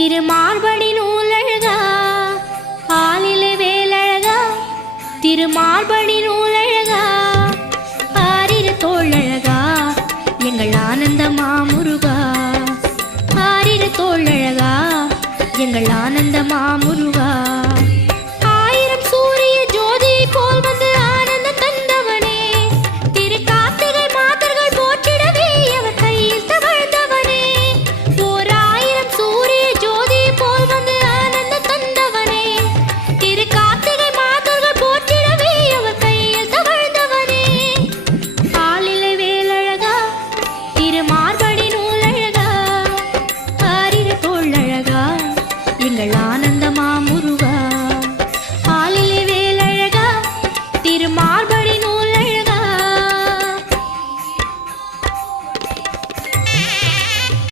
திருமார்படி நூலழகா ஆலிலே வேலழகா திருமார்படி நூலழகா ஆரிரு தோழழகா எங்கள் ஆனந்த மாமுருகா ஆரிரு தோழழகா எங்கள் ஆனந்த